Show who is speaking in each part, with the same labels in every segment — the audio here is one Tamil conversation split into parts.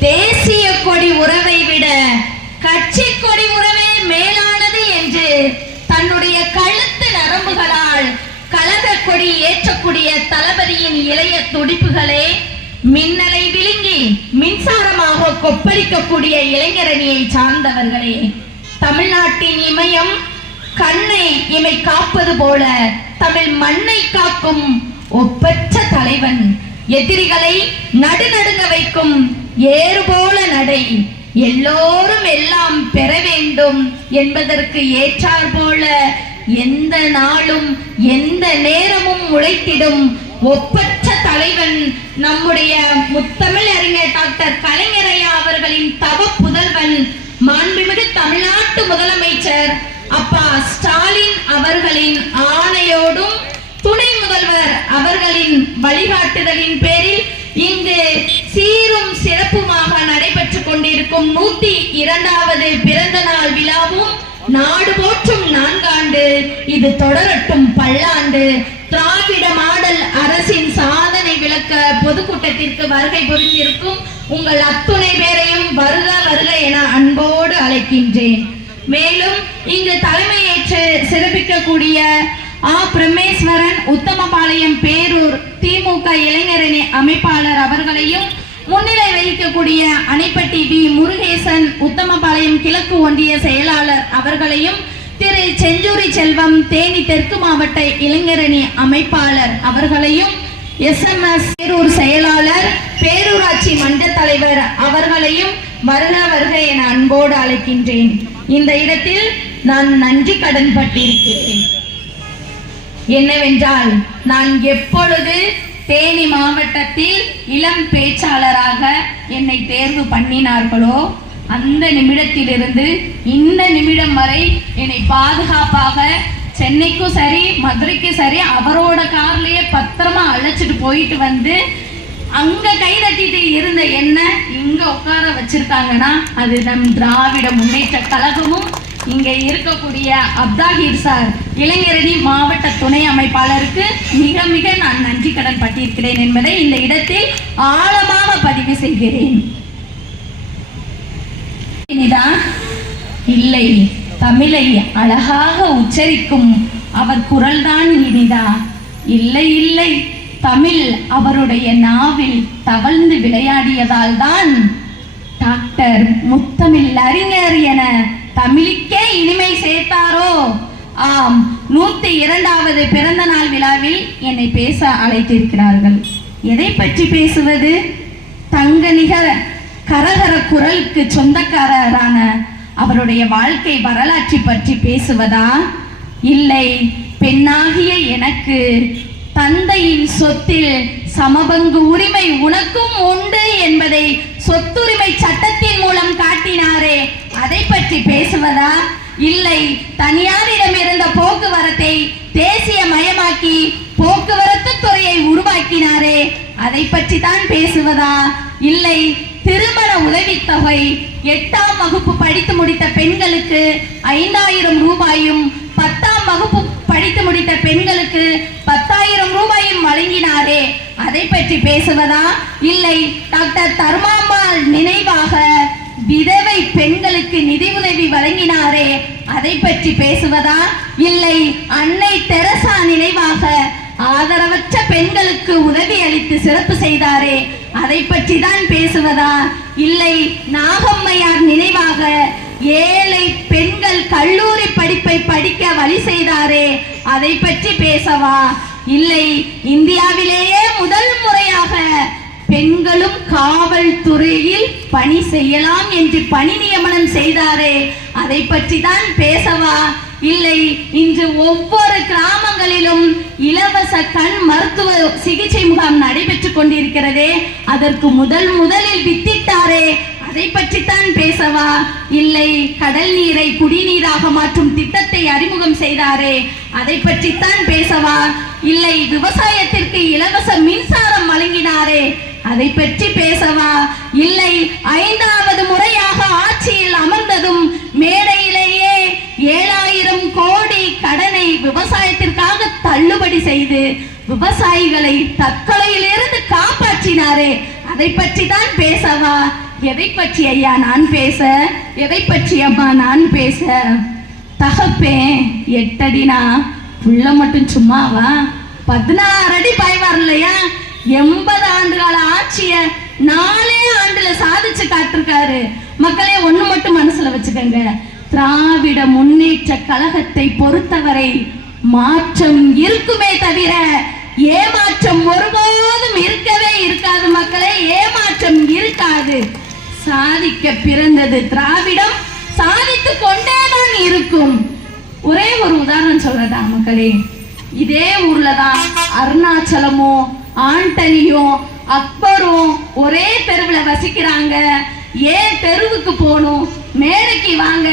Speaker 1: தேசிய கொடி உறவை விட கட்சி கொடி உறவே மேலானது என்று தன்னுடைய கழுத்து நரம்புகளால் கழக கொடி ஏற்றக்கூடிய தளபதியின் இளைய துடிப்புகளே மின்னலை விழுங்கி மின்சாரமாக கொப்பளிக்கக்கூடிய இளைஞரணியை சார்ந்தவர்களே தமிழ்நாட்டின் இமயம் கண்ணை இமை காப்பது போல தமிழ் மண்ணை காக்கும் ஒப்பற்ற தலைவன். எதிரிகளை நடுநடுங்க வைக்கும் ஏறு போல நடை. எல்லோரும் எல்லாம் பெற வேண்டும் என்பதற்கு ஏற்றார் போல எந்த நாளும் எந்த நேரமும் உழைத்திடும். ஒப்பற்ற தலைவன் நம்முடைய முத்தமிழ் அறிஞர் டாக்டர் கலைஞரையா அவர்களின் தவ புதல்வன் மாண்புமிகு தமிழ்நாட்டு முதலமைச்சர் அப்பா ஸ்டாலின் அவர்களின் ஆணையோடும் துணை முதல்வர் அவர்களின் வழிகாட்டுதலின் பேரில் இங்கு சிறப்புமாக நடைபெற்றுக் கொண்டிருக்கும் நூத்தி இரண்டாவது பிறந்த நாள் விழாவும் நாடு போற்றும் நான்காண்டு இது தொடரட்டும் பல்லாண்டு. திராவிட மாடல் அரசின் சாதனை விளக்க பொதுக்கூட்டத்திற்கு வருகை புரிந்திருக்கும் உங்கள் அத்துணை பேரையும் வருக வருக என அன்போடு அழைக்கின்றேன். மேலும் இங்கு தலைமையேற்று சிறப்பிக்கக்கூடிய ஆ. பிரமேஸ்வரன் உத்தமபாளையம் பேரூர் திமுக இளைஞரணி அமைப்பாளர் அவர்களையும் முன்னிலை வகிக்கக்கூடிய அணைப்பட்டி வி முருகேசன் உத்தமபாளையம் கிழக்கு ஒன்றிய செயலாளர் அவர்களையும் திரு செஞ்சூரி செல்வம் தேனி தெற்கு மாவட்ட இளைஞரணி அமைப்பாளர் அவர்களையும் எஸ்எம்எஸ் பேரூர் செயலாளர் பேரூராட்சி மன்ற தலைவர் அவர்களையும் வருக வருக என அன்போடு அழைக்கின்றேன். இந்த இடத்தில் நான் நன்றி கடன் பட்டிருக்கிறேன். என்னவென்றால் நான் எப்பொழுது தேனி மாவட்டத்தில் இளம் பேச்சாளராக என்னை தேர்வு பண்ணினார்களோ அந்த நிமிடத்திலிருந்து இந்த நிமிடம் வரை என்னை பாதுகாப்பாக சென்னைக்கும் சரி மதுரைக்கும் சரி அவரோட கார்லயே பத்திரமா அழைச்சிட்டு போயிட்டு வந்து அங்க கை தட்டிட்டு இருந்த என்ன இங்க உட்கார வச்சிருக்காங்கன்னா அது நம் திராவிட முன்னேற்ற கழகமும் இங்கே இருக்கக்கூடிய அப்தாஹீர் சார் இளைஞரணி மாவட்ட துணை அமைப்பாளருக்கு மிக மிக நான் நன்றி கடன் பட்டிருக்கிறேன் என்பதை இந்த இடத்தில் ஆழமாக பதிவு செய்கிறேன். இனிதா இல்லை தமிழை அழகாக உச்சரிக்கும் அவர் குரல்தான் இனிதா. இல்லை இல்லை தமிழ் அவருடைய நாவில் தவழ்ந்து விளையாடியதால் தான் டாக்டர் முத்தமிழ் அறிஞர் என தமிழுக்கே இனிமை சேர்த்தாரோ? ஆம் நூத்தி இரண்டாவது பிறந்த நாள் விழாவில் என்னை பேச அழைத்திருக்கிறார்கள். எதை பற்றி பேசுவது? தங்க நிகர கரகர குரலுக்கு சொந்தக்காரரான அவருடைய வாழ்க்கை வரலாற்றை பற்றி பேசுவதா? இல்லை பெண்ணாகிய எனக்கு தந்தையின் சொத்தில் சமபங்கு உரிமை உனக்கும் உண்டு என்பதை சொத்துரிமை சட்டத்தின் மூலம் காட்டினாரே. அதை பற்றி பேசுவதா? இல்லை தனியாரிடம் இருந்த போக்குவரத்தை தேசிய மயமாக்கி போக்குவரத்து துறையை உருவாக்கினாரே. அதை பற்றி தான் பேசுவதா? இல்லை திருமண உதவித்தொகை எட்டாம் வகுப்பு படித்து முடித்த பெண்களுக்கு ஐந்தாயிரம் ரூபாயும் பத்தாம் வகுப்பு படித்து முடித்த பெண்களுக்கு பத்தாயிரம் ரூபாயும் வழங்கினாரே. அதை பற்றி பேசுவதா? இல்லை டாக்டர் தர்மாம்பாள் நினைவா நிதி உதவி வழங்கினாரே. அதை பற்றி பேசுவதா? இல்லை. அன்னை தெரசா நினைவாக ஆதரவற்ற பெண்களுக்கு உதவி அளித்து சிறப்பு செய்தாரே. அதை பற்றி தான் பேசுவதா? இல்லை. நாகம்மையார் நினைவாக ஏழை பெண்கள் கல்லூரி படிப்பை படிக்க வழி செய்தாரே. அதை பற்றி பேசவா? இல்லை. இந்தியாவிலேயே முதல் முறையாக பெண்களும் காவல்துறையில் பணி செய்யலாம் என்று பணி நியமனம் செய்தாரே. அதை பற்றி தான் பேசவா? இல்லை இன்று ஒவ்வொரு கிராமங்களிலும் இலவச கண் மருத்துவ சிகிச்சை முகாம் நடைபெற்றுக் கொண்டிருக்கிறதே. அதற்கு முதல் முதலில் வித்திட்டாரே. அதை பற்றித்தான் பேசவா? இல்லை கடல் நீரை குடிநீராக மாற்றும் திட்டத்தை அறிமுகம் செய்தாரே. அதை பற்றித்தான் பேசவா? இல்லை விவசாயத்திற்கு இலவச மின்சாரம் வழங்கினாரே. அதை பற்றி பேசவா? இல்லை ஐந்தாவது முறையாக ஆட்சியில் அமர்ந்ததும் மேடையிலேயே ஏழாயிரம் கோடி கடனை விவசாயத்திற்காக தள்ளுபடி செய்து விவசாயிகளை தற்கொலையிலிருந்து காப்பாற்றினாரே. அதை பற்றி தான் பேசவா? எதை பற்றி ஐயா நான் பேச? எதை பற்றி அம்மா நான் பேச? தகப்பே எட்டடினா புள்ள மட்டும் சும்மாவா? பதினாறு அடி பாய்வார் இல்லையா? எண்பது ஆண்டு கால ஆட்சிய நாலே ஆண்டுல சாதிச்சு காட்டிருக்காரு மக்களே ஒண்ணு மட்டும் மனசுல வச்சுக்கோங்க. திராவிட முன்னேற்ற கழகத்தை பொறுத்தவரை மாற்றம் இருக்குமே தவிர ஏமாற்றம் ஒருபோதும் இருக்கவே இருக்காது மக்களே. ஏமாற்றம் இருக்காது. சாதிக்க பிறந்தது திராவிடம். சாதித்து கொண்டேதான் இருக்கும். ஒரே ஒரு உதாரணம் சொல்றதா மக்களே. இதே ஊர்ல தான் அருணாச்சலமோ ஆண்டனியும் அக்பரும் ஒரே தெருவில் வசிக்கிறாங்க. ஏன் தெருவுக்கு போகணும் மேடைக்கு வாங்க.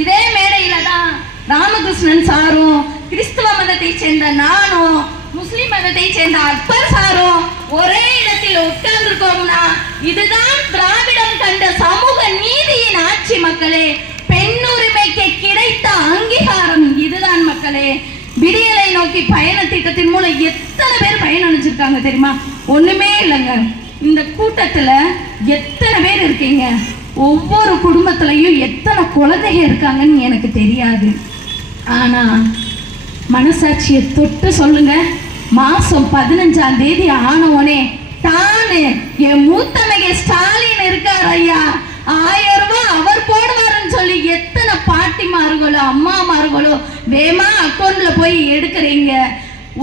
Speaker 1: இதே மேடையில தான் ராமகிருஷ்ணன் சாரும் கிறிஸ்துவ மதத்தை சேர்ந்த நானும் முஸ்லிம் மதத்தை சேர்ந்த அக்பர் சாரும் ஒரே இடத்தில் உட்கார்ந்துருக்கோம்னா இதுதான் திராவிடம் கண்ட சமூக நீதியின் ஆட்சி மக்களே. பெண்ணுரிமைக்கு கிடைத்த அங்கீகாரம் இதுதான் மக்களே. விடியலை நோக்கி பயண திட்டத்தின் மூலம் எத்தனை பேர் பயணம் அணிஞ்சிருக்காங்க தெரியுமா? ஒண்ணுமே இல்லைங்க. இந்த கூட்டத்துல எத்தனை பேர் இருக்கீங்க? ஒவ்வொரு குடும்பத்திலையும் எத்தனை குழந்தைங்க இருக்காங்கன்னு எனக்கு தெரியாது. ஆனா மனசாட்சியை தொட்டு சொல்லுங்க. மாசம் பதினஞ்சாம் தேதி ஆனவனே தானு என் மூத்த மகே ஸ்டாலின் இருக்கார் ஐயா. ஆயிரம் ரூபாய் அவர் போடுவார் சொல்லி எத்தனை பாட்டிமார்களோ அம்மாமார்களோ வேமா அக்கௌண்ட்ல போய் எடுக்கிறீங்க?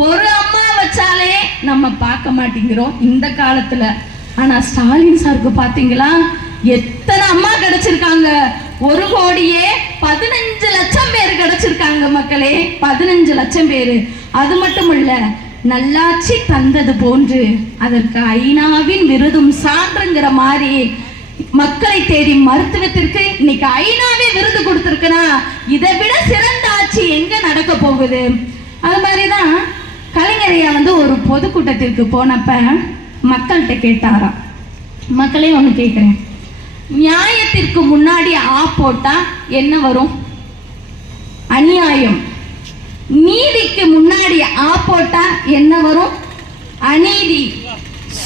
Speaker 1: ஒரு அம்மா வச்சாலே நம்ம பார்க்க மாட்டேங்கிறோம் இந்த காலத்துல. ஆனா ஸ்டாலின் சாருக்கு பாத்தீங்களா எத்தனை அம்மா கிடைச்சிருக்காங்க? ஒரு கோடியே பதினஞ்சு லட்சம் பேர் கிடைச்சிருக்காங்க மக்களே. பதினஞ்சு லட்சம் பேர். அது மட்டும் இல்ல நல்லாட்சி தந்தது போன்று அதற்கு ஐநாவின் விருதும் சான்றுங்கிற மாதிரி மக்களை தேடி மருத்துவத்திற்கு இன்னைக்கு ஐநாவே விருது கொடுத்திருக்குன்னா இதை விட சிறந்த ஆட்சி எங்க நடக்க போகுது? அது மாதிரிதான் கலைஞரையா வந்து ஒரு பொதுக்கூட்டத்திற்கு போனப்ப மக்கள்கிட்ட கேட்டாராம். மக்களே ஒன்று கேட்குறேன் நியாயத்திற்கு முன்னாடி ஆ போட்டா என்ன வரும்? அநியாயம். நீதிக்கு முன்னாடி ஆ போட்டா என்ன வரும்? அநீதி.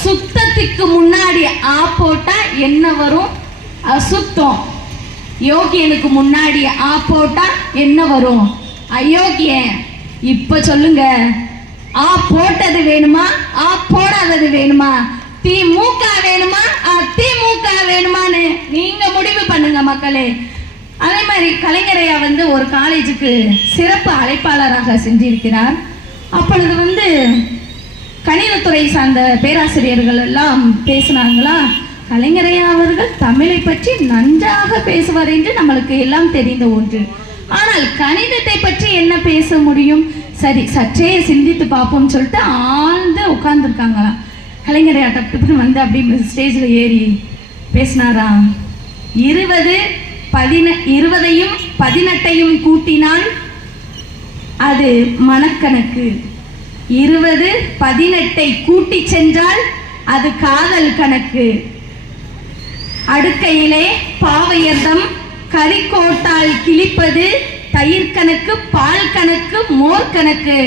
Speaker 1: சுத்தத்துக்கு முன்னாடி ஆ போட்டா என்ன வரும்? அசுத்தம். யோகியனுக்கு முன்னாடி ஆ போட்டா என்ன வரும்? அயோக்கியன். இப்ப சொல்லுங்க. ஆ போட்டது வேணுமா? ஆ போடாதது வேணுமா? திமுக வேணுமா? அதிமுக வேணுமான்னு நீங்க முடிவு பண்ணுங்க மக்களே. அதே மாதிரி கலைஞரையா வந்து ஒரு காலேஜுக்கு சிறப்பு அழைப்பாளராக செஞ்சிருக்கிறார் அப்பொழுது வந்து கணிதத்துறை சார்ந்த பேராசிரியர்கள் எல்லாம் பேசினாங்களா? கலைஞரையா அவர்கள் தமிழை பற்றி நன்றாக பேசுவார் என்று நம்மளுக்கு எல்லாம் தெரிந்த ஒன்று. ஆனால் கணிதத்தை பற்றி என்ன பேச முடியும்? சரி சற்றே சிந்தித்து பார்ப்போம் சொல்லிட்டு ஆழ்ந்து உட்கார்ந்துருக்காங்களாம் கலைஞரை டப்புன்னு வந்து அப்படி ஸ்டேஜில் ஏறி பேசினாராம் இருபது பதின இருபதையும் பதினெட்டையும் கூட்டினால் அது மனக்கணக்கு. இருபது பதினெட்டை கூட்டி சென்றால் அது காதல் கணக்கு. அடுக்கையிலே பாவையர்தம் கரிக்கோட்டால் கிழிப்பது தயிர் கணக்கு பால் கணக்கு மோர் கணக்கு.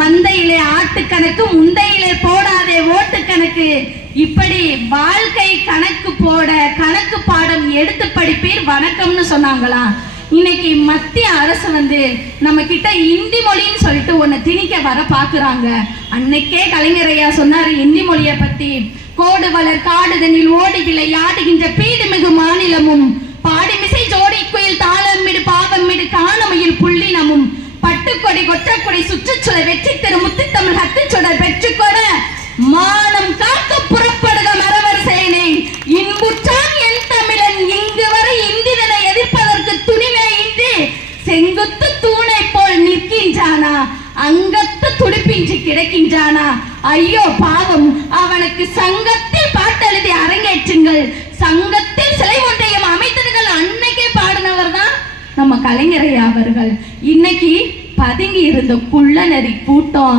Speaker 1: மந்தையிலே ஆட்டு கணக்கு முந்தையிலே போடாதே ஓட்டு கணக்கு. இப்படி வாழ்க்கை கணக்கு போட கணக்கு பாடம் எடுத்து படிப்பீர் வணக்கம்னு சொன்னாங்களாம் இன்னைக்கு மத்திய அரசு வந்து நம்ம கிட்ட இந்தி மொழின்னு சொல்லிட்டு ஒன்னு திணிக்க வர பாக்குறாங்க. அன்னைக்கே கலைஞரையா சொன்னாரு இந்தி மொழியை பத்தி கோடு வளர் காடுதனில் ஓடுகிலை ஆடுகின்ற பீடுமிகு மாநிலமும். பாடிமிசை ஜோடி குயில் தாளமிடு பாவமிடு காணமையில் புள்ளினமும் பட்டுக்கொடி கொற்றக்கொடி சுற்றுச்சுழல் வெற்றி தெரு முத்துத்தமிழ் ஹத்துச்சுடர் பெற்றுக்கொட மானம் காக்க இந்த குள்ளநெறி குள்ளநரி கூட்டம்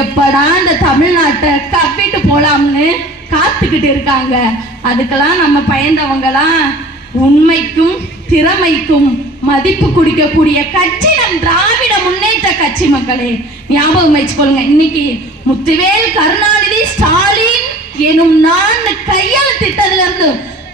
Speaker 1: எப்படா இந்த தமிழ்நாட்டை கப்பிட்டு போலாம்னு காத்துக்கிட்டு இருக்காங்க. அதுக்கெல்லாம் நம்ம பயந்தவங்கலாம் உண்மைக்கும் திறமைக்கும் மதிப்பு குடிக்கக்கூடிய கட்சி நம் திராவிட முன்னேற்ற கட்சி மக்களே ஞாபகம் வச்சுக்கொள்ளுங்க. இன்னைக்கு முத்துவேல் கருணாநிதி ஸ்டாலின் எனும் நான் கையால் இருந்து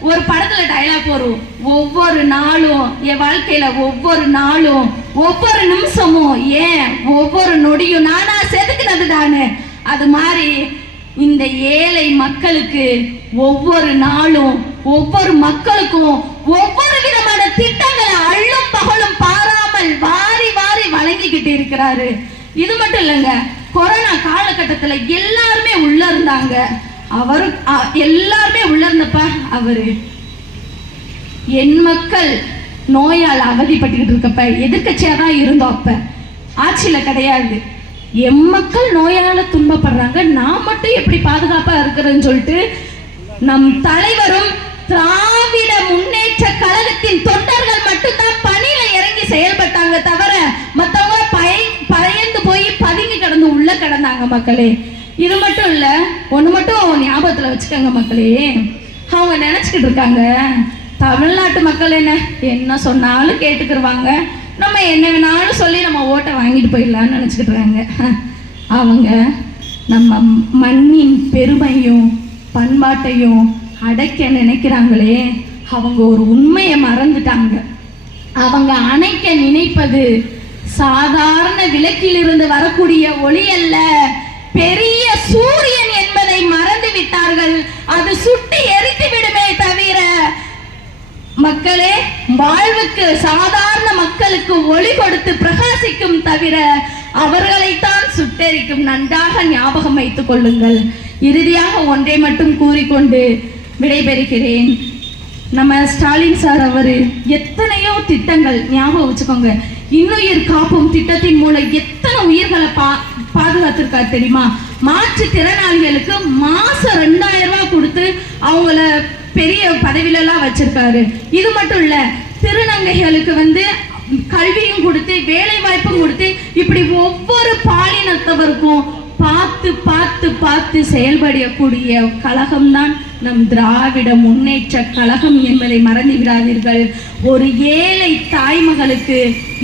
Speaker 1: ஒரு படத்துல டைலாக் வரும் ஒவ்வொரு நாளும் என் வாழ்க்கையில ஒவ்வொரு நாளும் ஒவ்வொரு நிமிஷமும் ஏன் ஒவ்வொரு நொடியும் நானா செதுக்கினது தானே அது மாதிரி இந்த ஏழை மக்களுக்கு ஒவ்வொரு நாளும் ஒவ்வொரு மக்களுக்கும் ஒவ்வொரு விதமான திட்டங்களை அள்ளும் பகலும் பாராமல் வாரி வாரி வழங்கிக்கிட்டு இருக்கிறாரு. இது மட்டும் இல்லைங்க கொரோனா காலகட்டத்துல எல்லாருமே உள்ள இருந்தாங்க. அவரும் அ- எல்லாருமே உள்ள அவரு என் மக்கள் நோயால் அவதிப்பட்டுக்கிட்டு இருக்கப்ப எதிர்க்கட்சியா தான் இருந்தோம் அப்ப. ஆட்சியில கிடையாது. எம் மக்கள் நோயால துன்பப்படுறாங்க. நான் மட்டும் எப்படி பாதுகாப்பா இருக்கிறேன்னு சொல்லிட்டு நம் தலைவரும் திராவிட முன்னேற்ற கழகத்தின் தொண்டர்கள் மட்டும்தான் பணியில இறங்கி செயல்பட்டாங்க தவிர மத்தவங்க பய பயந்து போய் பதுங்கி கிடந்து உள்ள கிடந்தாங்க மக்களே. இது மட்டும் இல்ல ஒண்ணு மட்டும் ஞாபகத்துல வச்சுக்கோங்க மக்களே. அவங்க நினைச்சுக்கிட்டு இருக்காங்க தமிழ்நாட்டு மக்கள் என்ன? என்ன சொன்னாலும் கேட்டுக்கிருவாங்க. நம்ம என்ன வேணாலும் சொல்லி நம்ம ஓட்டை வாங்கிட்டு போயிடலாம்னு நினச்சிக்கிட்டு இருக்காங்க. அவங்க நம்ம மண்ணின் பெருமையும் பண்பாட்டையும் அடைக்க நினைக்கிறாங்களே அவங்க ஒரு உண்மையை மறந்துட்டாங்க. அவங்க அணைக்க நினைப்பது சாதாரண விளக்கிலிருந்து வரக்கூடிய ஒளி அல்ல. பெரிய சூரியன் என்பதை மறந்து விட்டார்கள் அது சுட்டி எரித்து விடுமே தவிர மக்களே வாழ்வுக்கு சாதாரண மக்களுக்கு ஒளி கொடுத்து பிரகாசிக்கும் தவிர அவர்களைத்தான் சுட்டெரிக்கும் நன்றாக ஞாபகம் வைத்துக் கொள்ளுங்கள். இறுதியாக ஒன்றை மட்டும் கூறிக்கொண்டு விடைபெறுகிறேன். நம்ம ஸ்டாலின் சார் அவர் எத்தனையோ திட்டங்கள் ஞாபகம் வச்சுக்கோங்க. இன்னுயிர் காப்பும் திட்டத்தின் மூலம் எத்தனை உயிர்களை பா பாதுகாத்திருக்காரு தெரியுமா? மாற்றுத்திறனாளிகளுக்கு மாசம் ரெண்டாயிரம் ரூபாய் கொடுத்து அவங்கள பெரிய பதவியில எல்லாம் வச்சிருக்காரு. இது மட்டும் இல்ல திருநங்கைகளுக்கு வந்து கல்வியும் கொடுத்து வேலை வாய்ப்பும் கொடுத்து இப்படி ஒவ்வொரு பாலினத்தவருக்கும் பார்த்து பார்த்து பார்த்து செயல்படக்கூடிய கழகம்தான் நம் திராவிட முன்னேற்ற கழகம் என்பதை மறந்து விடாதீர்கள். ஒரு ஏழை தாய்மகளுக்கு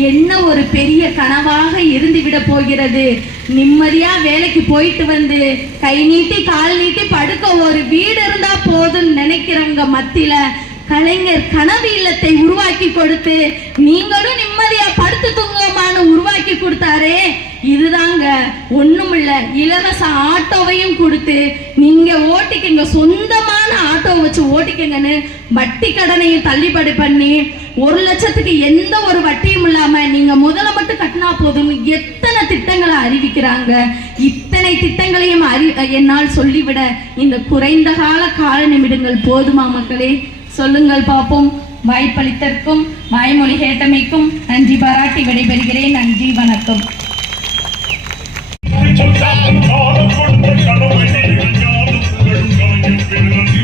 Speaker 1: என்ன ஒரு பெரிய கனவாக இருந்து விட போகிறது? நிம்மதியா வேலைக்கு போயிட்டு வந்து கை நீட்டி கால் நீட்டி படுக்க ஒரு வீடு இருந்தா போதும்னு நினைக்கிறவங்க மத்தியில கலைஞர் கனவு இல்லத்தை உருவாக்கி கொடுத்து நீங்களும் நிம்மதியா படுத்து தூங்குவோம்? உருவாக்கி கொடுத்தாரே. இதுதாங்க ஒண்ணுமில்ல இலவச ஆட்டோவையும் கொடுத்து நீங்க ஓட்டிக்கங்க சொந்தமான ஆட்டோவை வச்சு ஓட்டிக்கங்கன்னு வட்டி கடனையும் தள்ளுபடி பண்ணி ஒரு லட்சத்துக்கு எந்த ஒரு வட்டியும் இல்லாம நீங்க முதல்ல மட்டும் கட்டினா போதும் எத்தனை திட்டங்களை அறிவிக்கிறாங்க. இத்தனை திட்டங்களையும் அறி என்னால் சொல்லிவிட இந்த குறைந்த கால கால நிமிடங்கள் போதுமா மக்களே? சொல்லுங்கள் பார்ப்போம். வாய்ப்பளித்தற்கும் வாய்மொழி கேட்டமைக்கும் நன்றி பாராட்டி விடைபெறுகிறேன் நன்றி வணக்கம்
Speaker 2: Thank you.